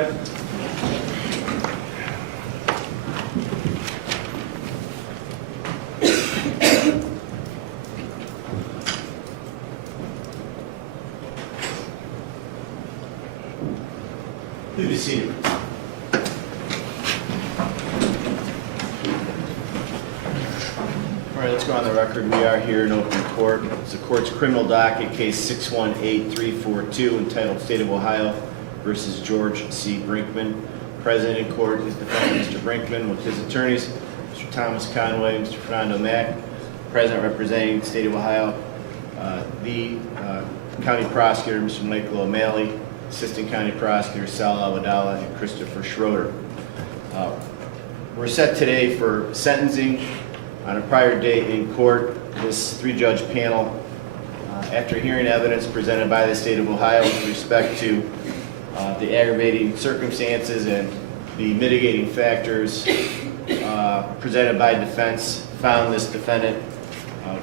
side. Please be seated. All right, let's go on the record. We are here in open court. It's the court's criminal docket, case 618342, entitled State of Ohio versus George C. Brinkman. Present in court is defendant Mr. Brinkman with his attorneys, Mr. Thomas Conway, Mr. Fernando Mack. Present representing the State of Ohio, the County Prosecutor, Mr. Michael O'Malley, Assistant County Prosecutor Sal Awadala, and Christopher Schroeder. We're set today for sentencing. On a prior date in court, this three-judge panel, after hearing evidence presented by the State of Ohio with respect to the aggravating circumstances and the mitigating factors presented by defense, found this defendant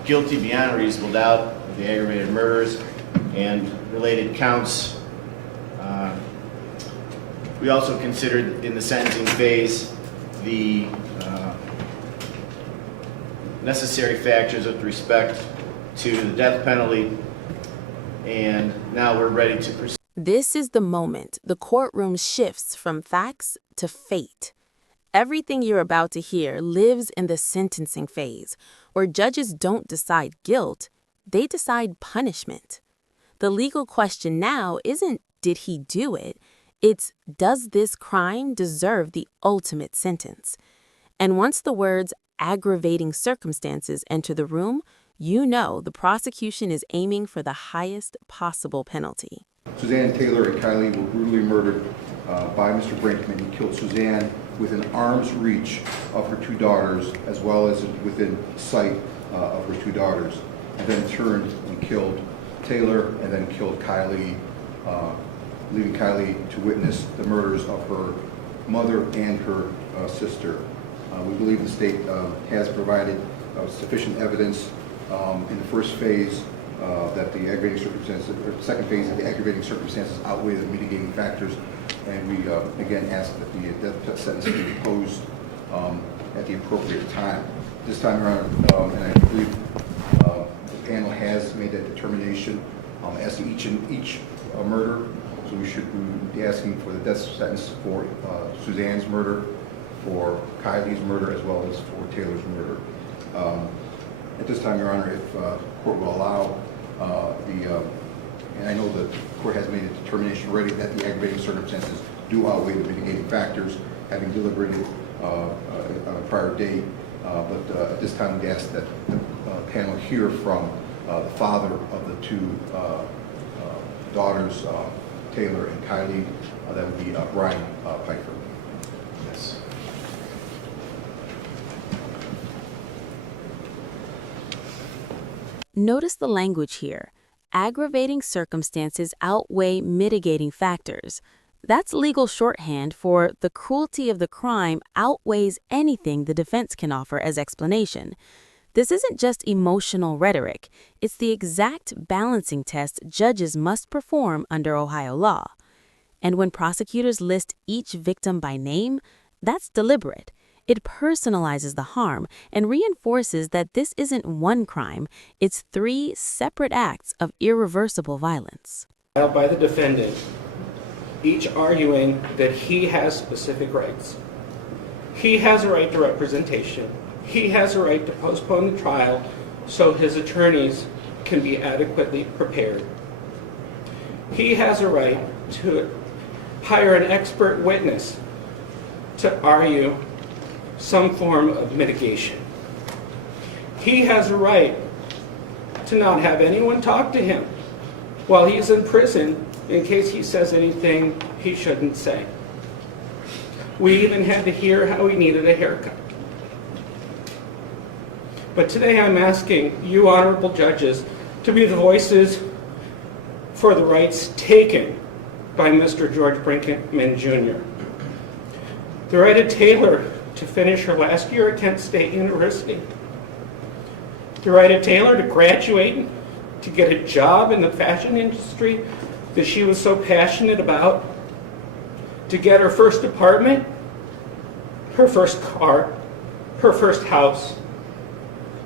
guilty beyond reasonable doubt of the aggravated murders and related counts. We also considered in the sentencing phase the necessary factors with respect to the death penalty, and now we're ready to proceed. This is the moment the courtroom shifts from facts to fate. Everything you're about to hear lives in the sentencing phase, where judges don't decide guilt, they decide punishment. The legal question now isn't, did he do it? It's, does this crime deserve the ultimate sentence? And once the words aggravating circumstances enter the room, you know the prosecution is aiming for the highest possible penalty. Suzanne Taylor and Kylie were brutally murdered by Mr. Brinkman. He killed Suzanne within arm's reach of her two daughters, as well as within sight of her two daughters, and then turned and killed Taylor, and then killed Kylie, leaving Kylie to witness the murders of her mother and her sister. We believe the state has provided sufficient evidence in the first phase that the aggravating circumstances, or second phase, that the aggravating circumstances outweigh the mitigating factors, and we again ask that the death sentence be imposed at the appropriate time. This time around, and I believe the panel has made that determination as to each murder. So we should be asking for the death sentence for Suzanne's murder, for Kylie's murder, as well as for Taylor's murder. At this time, Your Honor, if the court will allow and I know the court has made a determination already that the aggravating circumstances do outweigh the mitigating factors, having deliberated on a prior date. But at this time, we ask that the panel hear from the father of the two daughters, Taylor and Kylie. That would be Brian Piper. Yes. Notice the language here. Aggravating circumstances outweigh mitigating factors. That's legal shorthand for the cruelty of the crime outweighs anything the defense can offer as explanation. This isn't just emotional rhetoric. It's the exact balancing test judges must perform under Ohio law. And when prosecutors list each victim by name, that's deliberate. It personalizes the harm and reinforces that this isn't one crime, it's three separate acts of irreversible violence. By the defendant, each arguing that he has specific rights. He has a right to representation. He has a right to postpone the trial so his attorneys can be adequately prepared. He has a right to hire an expert witness to argue some form of mitigation. He has a right to not have anyone talk to him while he's in prison in case he says anything he shouldn't say. We even had to hear how he needed a haircut. But today I'm asking you, honorable judges, to be the voices for the rights taken by Mr. George Brinkman Jr. The right of Taylor to finish her last year at Kent State University. The right of Taylor to graduate, to get a job in the fashion industry that she was so passionate about. to get her first apartment, her first car, her first house,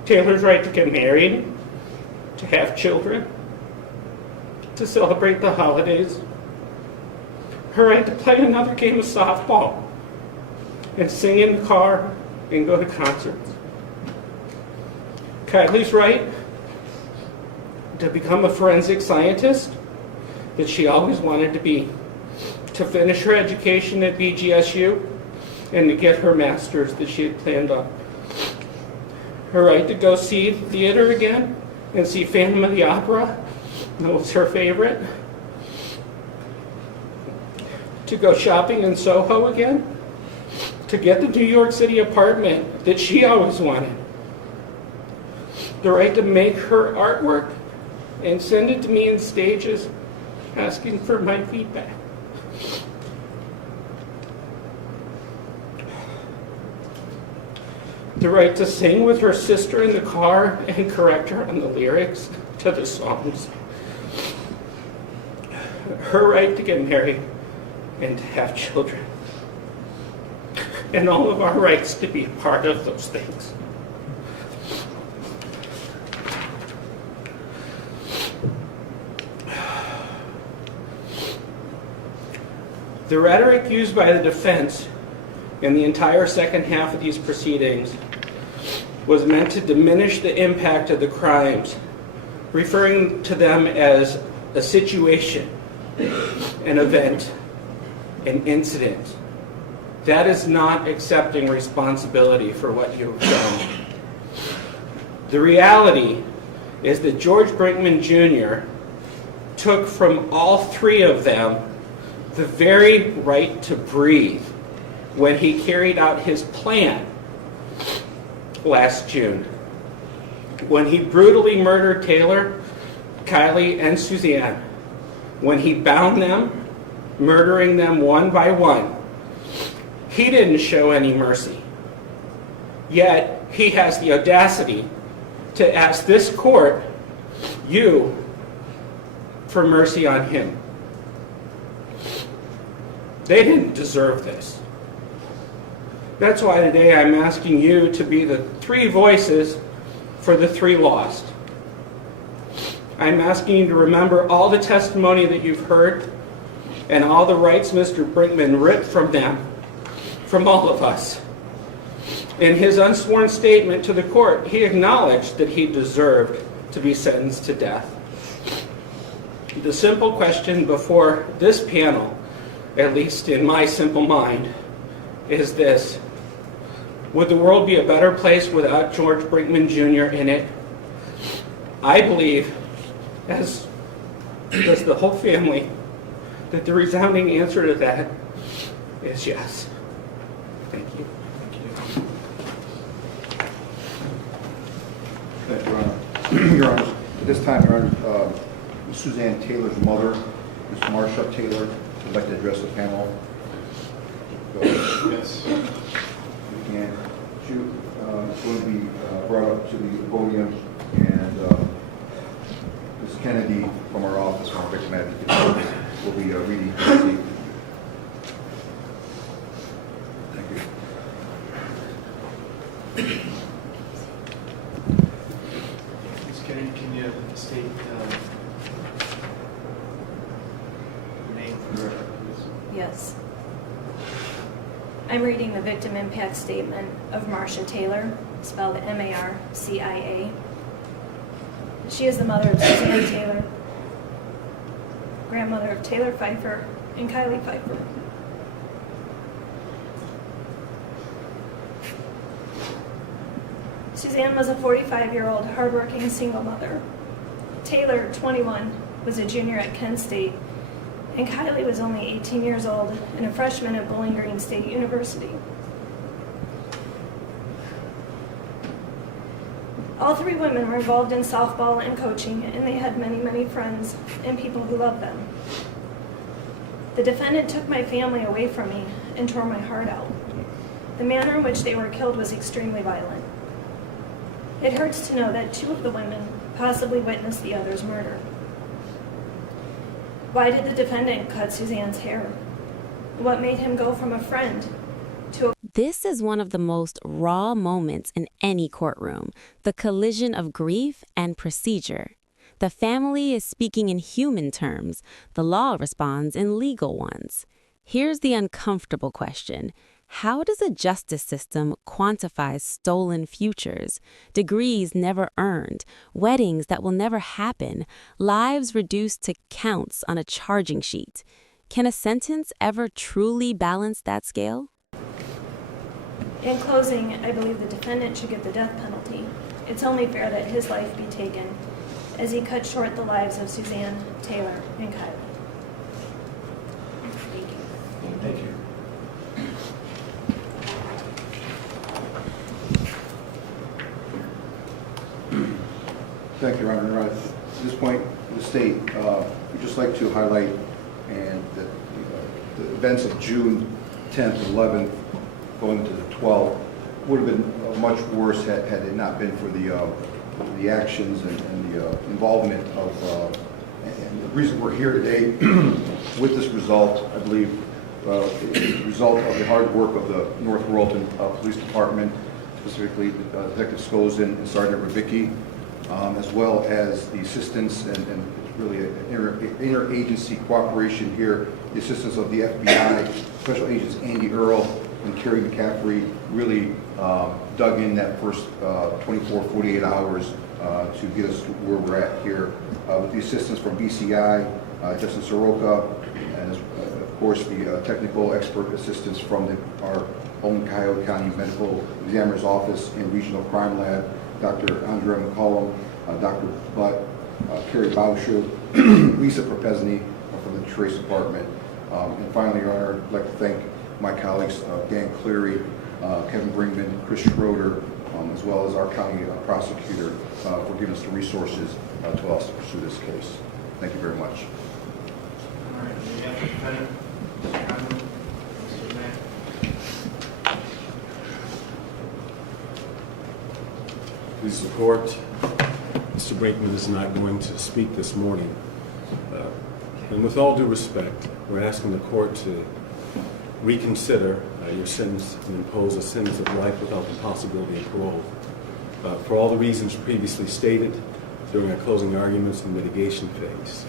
Taylor's right to get married, to have children, to celebrate the holidays, her right to play another game of softball, and sing in the car and go to concerts. Kylie's right to become a forensic scientist that she always wanted to be, to finish her education at BGSU, and to get her master's that she had planned on. Her right to go see theater again and see Phantom of the Opera, that was her favorite. To go shopping in Soho again, to get the New York City apartment that she always wanted. The right to make her artwork and send it to me in stages, asking for my feedback. The right to sing with her sister in the car and correct her on the lyrics to the songs. Her right to get married and to have children. And all of our rights to be a part of those things. The rhetoric used by the defense in the entire second half of these proceedings was meant to diminish the impact of the crimes, referring to them as a situation, an event, an incident. That is not accepting responsibility for what you have done. The reality is that George Brinkman Jr. took from all three of them the very right to breathe when he carried out his plan last June. When he brutally murdered Taylor, Kylie, and Suzanne, when he bound them, murdering them one by one, he didn't show any mercy. Yet, he has the audacity to ask this court, you, for mercy on him. They didn't deserve this. That's why today I'm asking you to be the three voices for the three lost. I'm asking you to remember all the testimony that you've heard and all the rights Mr. Brinkman ripped from them, from all of us. In his unsworn statement to the court, he acknowledged that he deserved to be sentenced to death. The simple question before this panel, at least in my simple mind, is this: would the world be a better place without George Brinkman Jr. in it? I believe, as does the whole family, that the resounding answer to that is yes. Thank you. Thank you, Your Honor. Your Honor, at this time, Your Honor, Suzanne Taylor's mother, Ms. Marsha Taylor, would like to address the panel. Go ahead. Yes. And she is going to be brought up to the podium, and Ms. Kennedy from our office, from our victim advocate office, will be reading the statement. Thank you. Ms. Kennedy, can you state your name for the record, please? Yes. I'm reading the victim impact statement of Marsha Taylor, spelled M-A-R-C-I-A. She is the mother of Suzanne Taylor, grandmother of Taylor Pfeiffer and Kylie Pfeiffer. Suzanne was a 45-year-old hardworking single mother. Taylor, 21, was a junior at Kent State, and Kylie was only 18 years old and a freshman at Bowling Green State University. All three women were involved in softball and coaching, and they had many, many friends and people who loved them. The defendant took my family away from me and tore my heart out. The manner in which they were killed was extremely violent. It hurts to know that two of the women possibly witnessed the other's murder. Why did the defendant cut Suzanne's hair? What made him go from a friend to a This is one of the most raw moments in any courtroom, the collision of grief and procedure. The family is speaking in human terms. The law responds in legal ones. Here's the uncomfortable question. How does a justice system quantify stolen futures, degrees never earned, weddings that will never happen, lives reduced to counts on a charging sheet? Can a sentence ever truly balance that scale? In closing, I believe the defendant should get the death penalty. It's only fair that his life be taken, as he cut short the lives of Suzanne, Taylor, and Kylie. Thank you. Thank you. Thank you, Your Honor. At this point, the state would just like to highlight and that the events of June 10th, 11th, going to the 12th would have been much worse had it not been for the actions and the involvement of, and the reason we're here today with this result, I believe, is the result of the hard work of the North Royalton Police Department, specifically Detective Skozin and Sergeant Revicki, as well as the assistance and really an interagency cooperation here, the assistance of the FBI, Special Agents Andy Earl and Kerry McCaffrey really dug in that first 24, 48 hours to get us to where we're at here. With the assistance from BCI, Justin Soroka, and of course the technical expert assistance from our own Cuyahoga County Medical Examiner's Office and Regional Crime Lab, Dr. Andrea McCollum, Dr. Butt, Kerry Bauscher, Lisa Propesny from the Trace Department. And finally, Your Honor, I'd like to thank my colleagues, Dan Cleary, Kevin Brinkman, Chris Schroeder, as well as our county prosecutor for giving us the resources to allow us to pursue this case. Thank you very much. All right, we have the defendant. Mr. Conlon, Mr. Mack. Please support. Mr. Brinkman is not going to speak this morning. And with all due respect, we're asking the court to reconsider your sentence and impose a sentence of life without the possibility of parole. For all the reasons previously stated during our closing arguments and mitigation phase,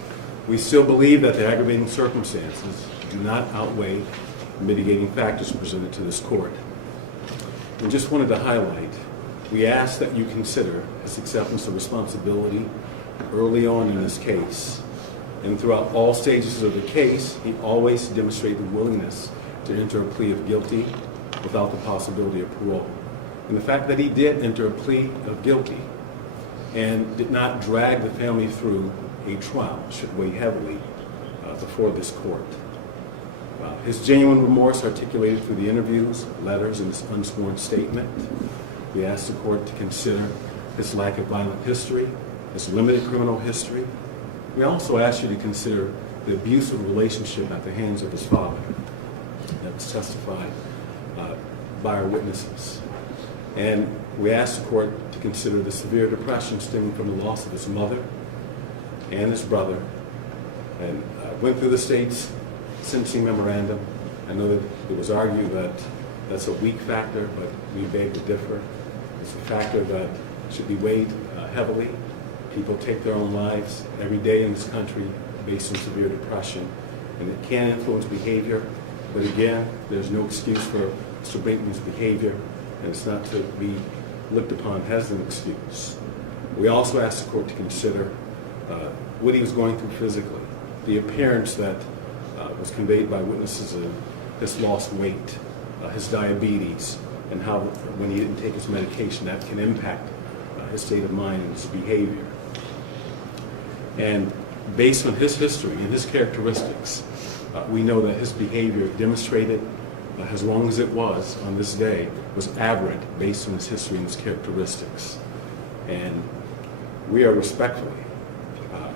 we still believe that the aggravating circumstances do not outweigh the mitigating factors presented to this court. We just wanted to highlight, we ask that you consider his acceptance of responsibility early on in this case. And throughout all stages of the case, he always demonstrated the willingness to enter a plea of guilty without the possibility of parole. And the fact that he did enter a plea of guilty and did not drag the family through a trial should weigh heavily before this court. His genuine remorse articulated through the interviews, letters, and his unsworn statement. We ask the court to consider his lack of violent history, his limited criminal history. We also ask you to consider the abusive relationship at the hands of his father that was testified by our witnesses. And we ask the court to consider the severe depression stemming from the loss of his mother and his brother. And went through the state's sentencing memorandum. I know that it was argued that that's a weak factor, but we beg to differ. It's a factor that should be weighed heavily. People take their own lives every day in this country based on severe depression, and it can influence behavior. But again, there's no excuse for Mr. Brinkman's behavior, and it's not to be looked upon as an excuse. We also ask the court to consider what he was going through physically, the appearance that was conveyed by witnesses of his lost weight, his diabetes, and how when he didn't take his medication that can impact his state of mind and his behavior. And based on his history and his characteristics, we know that his behavior demonstrated, as long as it was on this day, was aberrant based on his history and his characteristics. And we are respectfully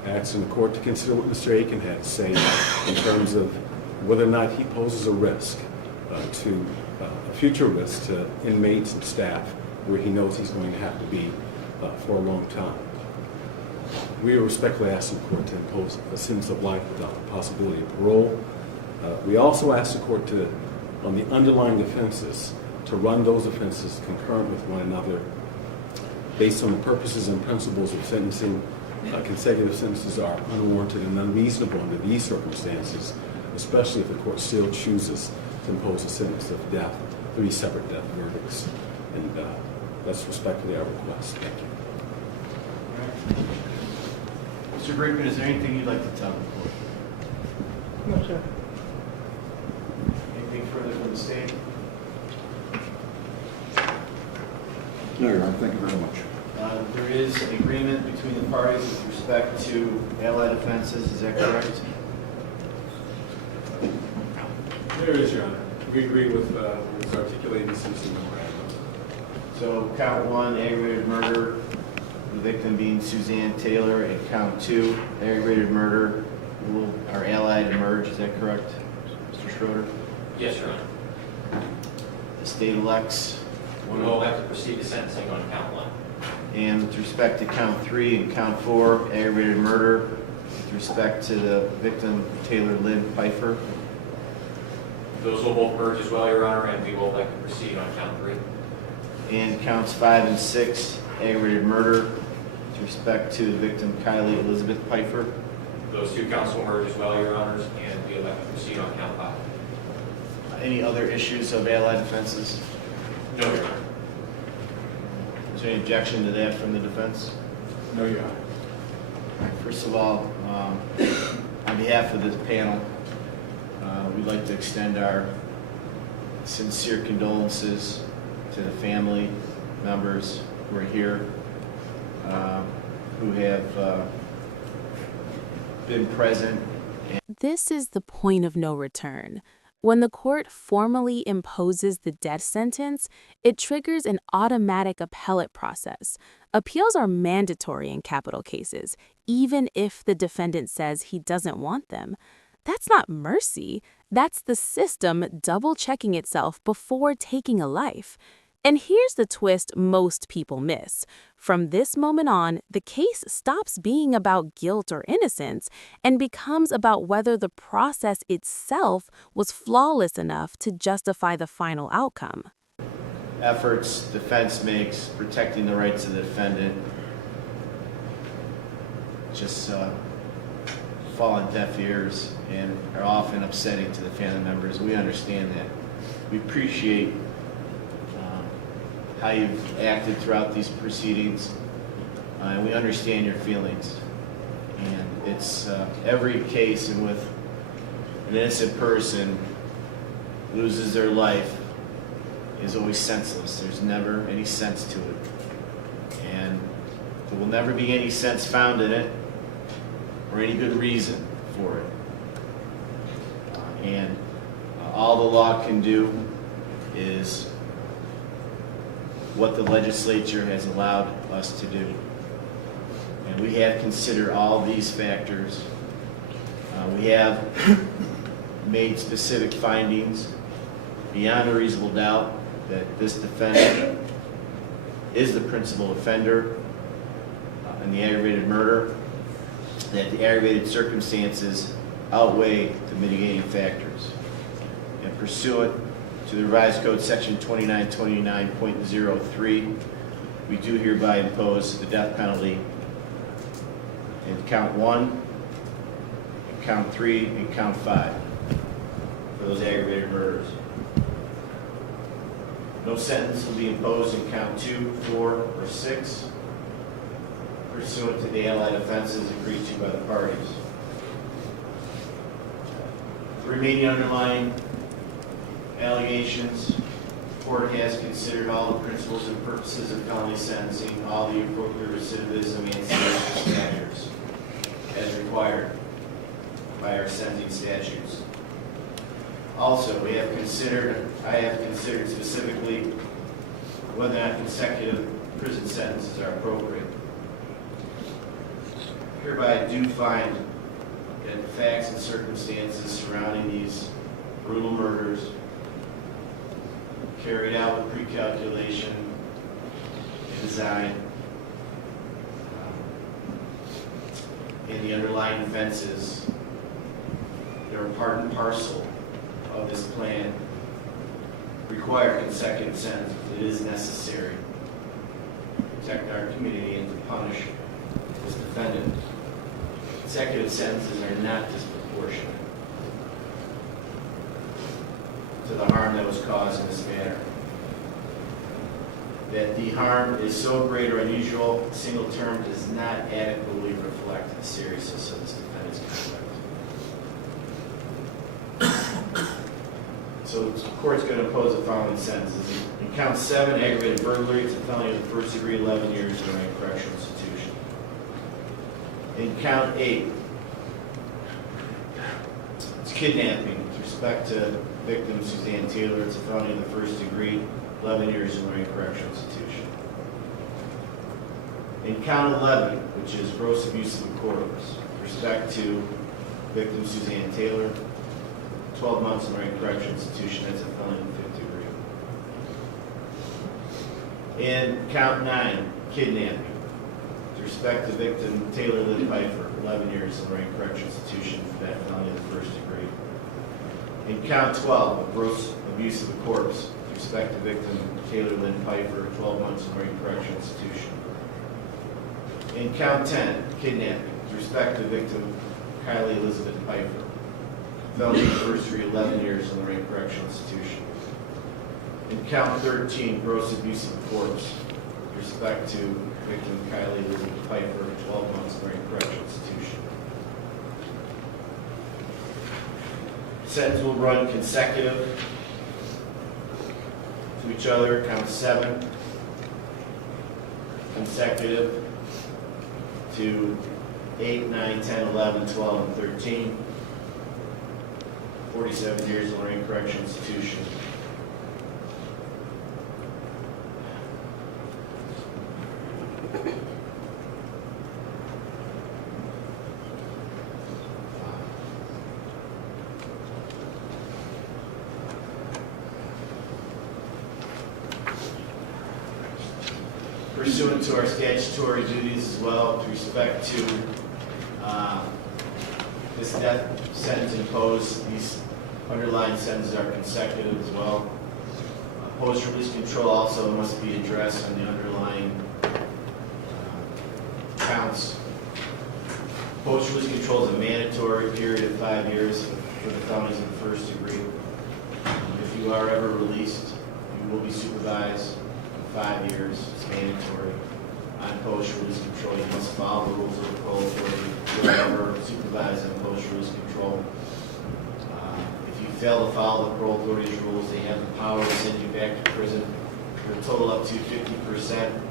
asking the court to consider what Mr. Aiken had to say in terms of whether or not he poses a risk a future risk to inmates and staff where he knows he's going to have to be for a long time. We are respectfully asking the court to impose a sentence of life without the possibility of parole. We also ask the court to, on the underlying offenses, to run those offenses concurrent with one another based on the purposes and principles of sentencing. Consecutive sentences are unwarranted and unreasonable under these circumstances, especially if the court still chooses to impose a sentence of death, 3 separate death verdicts. And that's respectfully our request. Thank you. Mr. Brinkman, is there anything you'd like to tell the court? No, sir. Anything further from the state? No, Your Honor, thank you very much. There is an agreement between the parties with respect to allied offenses, is that correct? There is, Your Honor. We agree with what's articulated in the memorandum. So count 1, aggravated murder, the victim being Suzanne Taylor, and count 2, aggravated murder, are allied and merged, is that correct, Mr. Schroeder? Yes, Your Honor. The state elects, We will have to proceed to sentencing on count 1. and with respect to count 3 and count 4, aggravated murder, with respect to the victim Taylor Lynn Pfeiffer, Those will both merge as well, Your Honor, and we will like to proceed on count 3. and counts 5 and 6, aggravated murder, with respect to the victim Kylie Elizabeth Pfeiffer. Those 2 counts will merge as well, Your Honors, and we will like to proceed on count 5. Any other issues of allied offenses? No, Your Honor. Is there any objection to that from the defense? No, Your Honor. First of all, on behalf of this panel, we'd like to extend our sincere condolences to the family members who are here, who have been present. This is the point of no return. When the court formally imposes the death sentence, it triggers an automatic appellate process. Appeals are mandatory in capital cases, even if the defendant says he doesn't want them. That's not mercy. That's the system double-checking itself before taking a life. And here's the twist most people miss. From this moment on, the case stops being about guilt or innocence and becomes about whether the process itself was flawless enough to justify the final outcome. Efforts defense makes protecting the rights of the defendant just fall on deaf ears and are often upsetting to the family members. We understand that. We appreciate how you've acted throughout these proceedings, and we understand your feelings. And it's every case in which an innocent person loses their life is always senseless. There's never any sense to it. And there will never be any sense found in it or any good reason for it. And all the law can do is what the legislature has allowed us to do. And we have considered all these factors. We have made specific findings beyond a reasonable doubt that this defendant is the principal offender in the aggravated murder, that the aggravated circumstances outweigh the mitigating factors. And pursuant to the revised code section 2929.03, we do hereby impose the death penalty in count 1, count 3, and count 5 for those aggravated murders. No sentence will be imposed in count 2, 4, or 6 pursuant to the allied offenses agreed to by the parties. The remaining underlying allegations, the court has considered all the principles and purposes of felony sentencing, all the appropriate recidivism and sentencing statutes as required by our sentencing statutes. Also, I have considered specifically whether or not consecutive prison sentences are appropriate. Hereby I do find that the facts and circumstances surrounding these brutal murders carried out with pre-calculation and design, and the underlying offenses, that are part and parcel of this plan require consecutive sentences. It is necessary to protect our community and to punish this defendant. Consecutive sentences are not disproportionate to the harm that was caused in this matter. That the harm is so great or unusual, a single term does not adequately reflect the seriousness of this defendant's conduct. So the court's going to impose the following sentences. In count 7, aggravated burglary, it's a felony of the first degree, 11 years in a correctional institution. In count 8, it's kidnapping. With respect to victim Suzanne Taylor, it's a felony of the first degree, 11 years in a correctional institution. In count 11, which is gross abuse of a corpus, with respect to victim Suzanne Taylor, 12 months in a correctional institution, that's a felony of the fifth degree. In count 9, kidnapping, with respect to victim Taylor Lynn Pfeiffer, 11 years in a correctional institution for that felony of the first degree. In count 12, gross abuse of a corpse, with respect to victim Taylor Lynn Pfeiffer, 12 months in a correctional institution. In count 10, kidnapping, with respect to victim Kylie Elizabeth Pfeiffer, felony of the first degree, 11 years in a correctional institution. In count 13, gross abuse of a corpse, with respect to victim Kylie Elizabeth Pfeiffer, 12 months in a correctional institution. Sentence will run consecutive to each other. Count 7, consecutive to 8, 9, 10, 11, 12, and 13. 47 years in Lorraine Correctional Institution. Pursuant to our statutory duties as well, with respect to this death sentence imposed, these underlying sentences are consecutive as well. Post-release control also must be addressed on the underlying counts. Post-release control is a mandatory period of 5 years for the felonies of the first degree. If you are ever released, you will be supervised for 5 years. It's mandatory. On post-release control, you must follow the rules of the parole authority. If you are ever supervised on post-release control, if you fail to follow the parole authority's rules, they have the power to send you back to prison for a total up to 50% of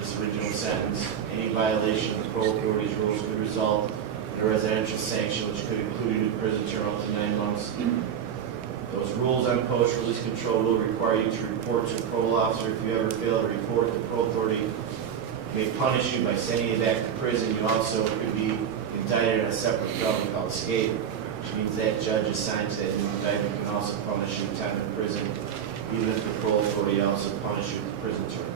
this original sentence. Any violation of the parole authority's rules could result in a residential sanction, which could include a new prison term up to 9 months. Those rules on post-release control will require you to report to a parole officer. If you ever fail to report, the parole authority may punish you by sending you back to prison. You also could be indicted on a separate felony called escape, which means that judge assigned to that new indictment can also punish you time in prison, even if the parole authority also punishes you with the prison term.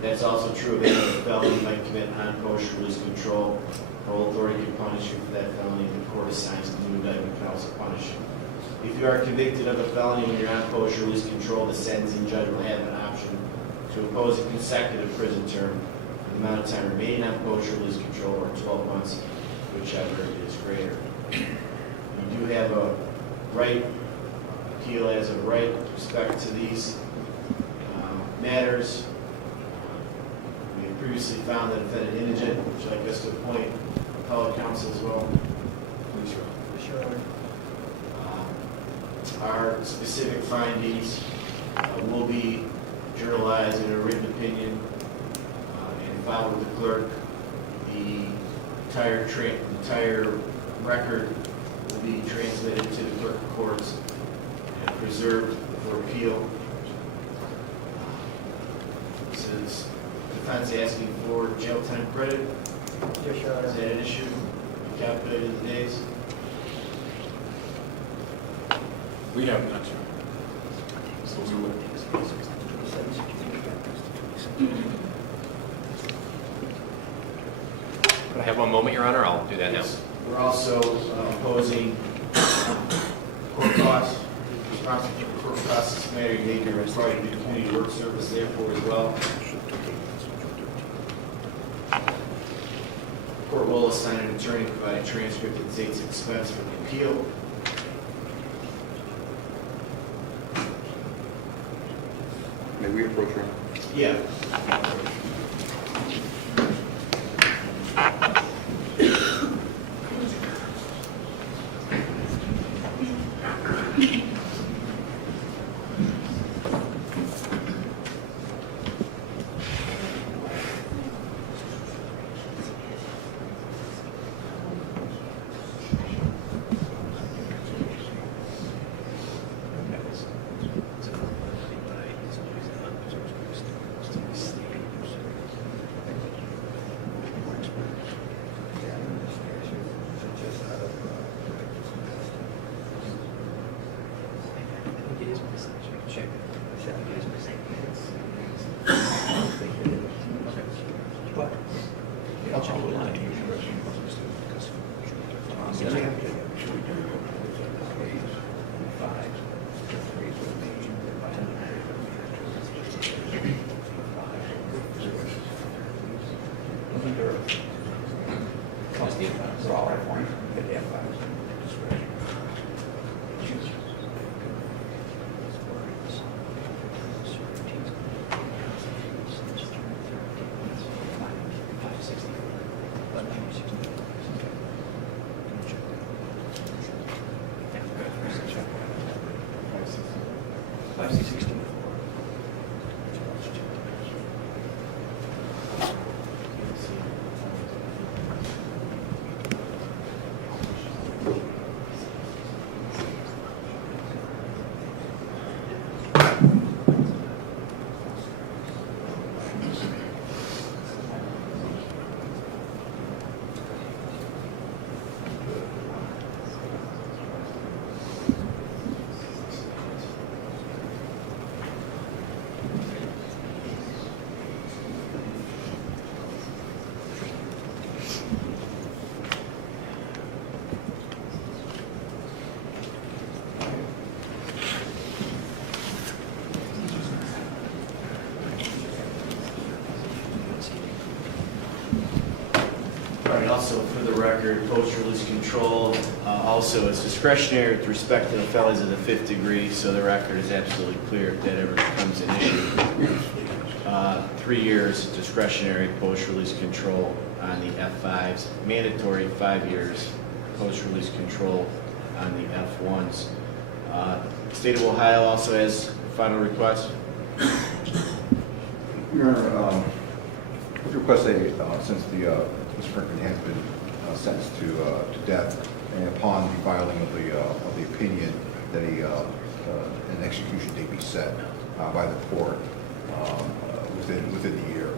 That's also true of any other felony you might commit on post-release control. Parole authority can punish you for that felony. The court assigns the new indictment can also punish you. If you are convicted of a felony when you're on post-release control, the sentencing judge will have an option to impose a consecutive prison term for the amount of time remaining on post-release control, or 12 months, whichever is greater. You do have a right, appeal as a right with respect to these matters. We have previously found the defendant indigent. Would you like us to appoint appellate counsel as well? Please, Your Honor. Our specific findings will be journalized in a written opinion and filed with the clerk. The entire record will be transmitted to the clerk of courts and preserved for appeal. This is defense asking for jail time credit. Yes, Your Honor. Is that an issue? Calculated in days? We have not, Your Honor. So we will. Could I have one moment, Your Honor? I'll do that now. We're also opposing Court costs, responsible for court costs, disciplinary behavior, and probably do community work service therefore as well. Court will assign an attorney, provide a transcript at the state's expense for the appeal. May we approach her? Yeah. Also, for the record, post-release control also is discretionary with respect to the felonies of the 5th degree, so the record is absolutely clear if that ever becomes an issue. 3 years discretionary post-release control on the F5s, mandatory 5 years post-release control on the F1s. The State of Ohio also has a final request. Your Honor, would request since the Mr. Brinkman has been sentenced to death, and upon the filing of the opinion that an execution date be set by the court within the year.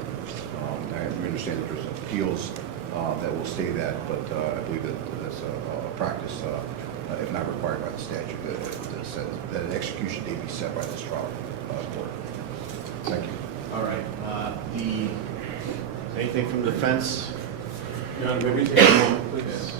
We understand that there's appeals that will stay that, but I believe that that's a practice, if not required by the statute, that an execution date be set by this trial court. Thank you. All right. Anything from the defense? Your Honor, may we take a moment, please?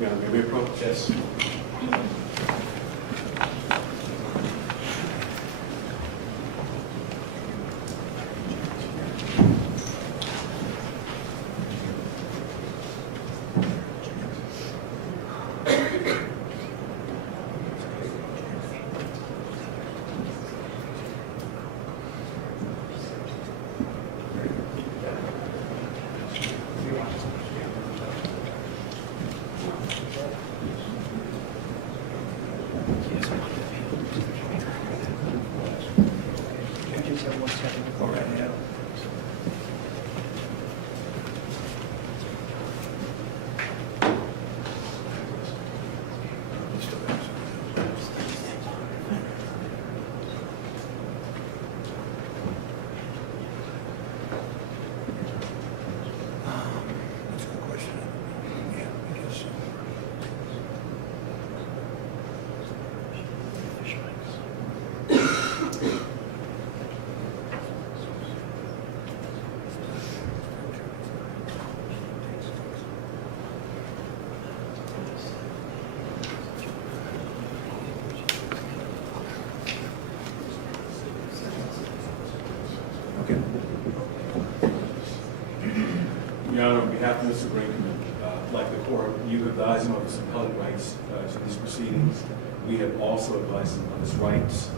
Your Honor, may we approach? Yes. Your Honor, on behalf of Mr. Brinkman, like the court, you advise him of his appellate rights to these proceedings. We have also advised him of his rights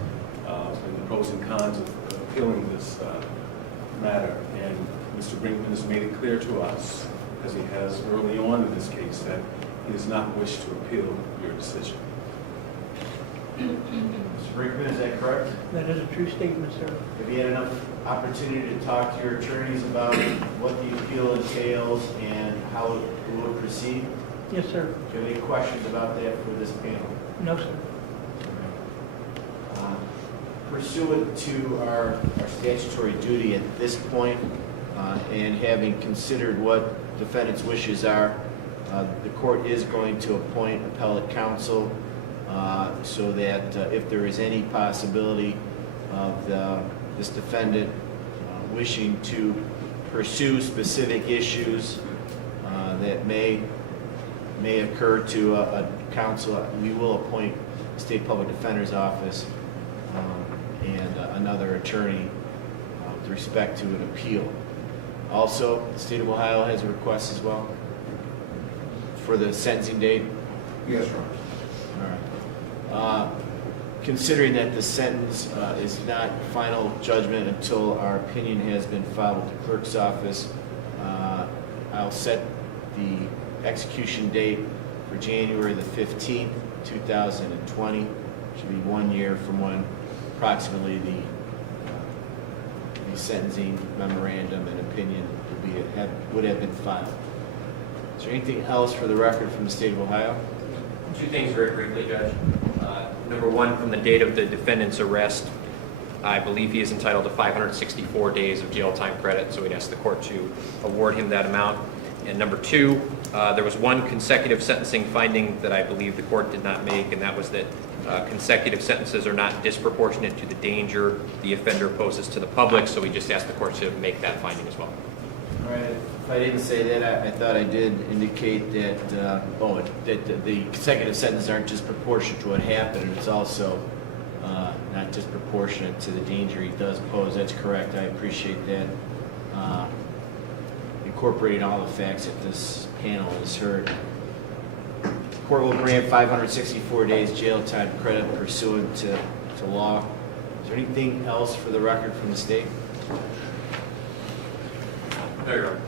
and the pros and cons of appealing this matter. And Mr. Brinkman has made it clear to us, as he has early on in this case, that he does not wish to appeal your decision. Mr. Brinkman, is that correct? That is a true statement, sir. Have you had enough opportunity to talk to your attorneys about what the appeal entails and how it will proceed? Yes, sir. Do you have any questions about that for this panel? No, sir. Pursuant to our statutory duty at this point, and having considered what defendant's wishes are, the court is going to appoint appellate counsel so that if there is any possibility of this defendant wishing to pursue specific issues that may occur to a counsel, we will appoint the State Public Defender's Office and another attorney with respect to an appeal. Also, the State of Ohio has a request as well for the sentencing date. Yes, Your Honor. All right. Considering that the sentence is not final judgment until our opinion has been filed with the clerk's office, I'll set the execution date for January the 15th, 2020. Should be 1 year from when approximately the sentencing memorandum and opinion would have been filed. Is there anything else for the record from the State of Ohio? Two things very briefly, Judge. Number one, from the date of the defendant's arrest, I believe he is entitled to 564 days of jail time credit, so we'd ask the court to award him that amount. And number two, there was one consecutive sentencing finding that I believe the court did not make, and that was that consecutive sentences are not disproportionate to the danger the offender poses to the public, so we just ask the court to make that finding as well. All right. If I didn't say that, I thought I did indicate that, that the consecutive sentences aren't just proportionate to what happened, and it's also not disproportionate to the danger he does pose. That's correct. I appreciate that. Incorporating all the facts that this panel has heard. The court will grant 564 days jail time credit pursuant to law. Is there anything else for the record from the state? No, Your Honor.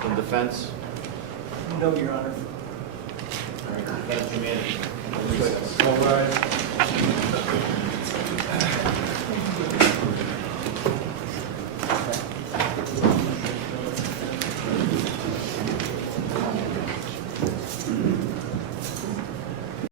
From defense? No, Your Honor. All right, defense humanity. All right.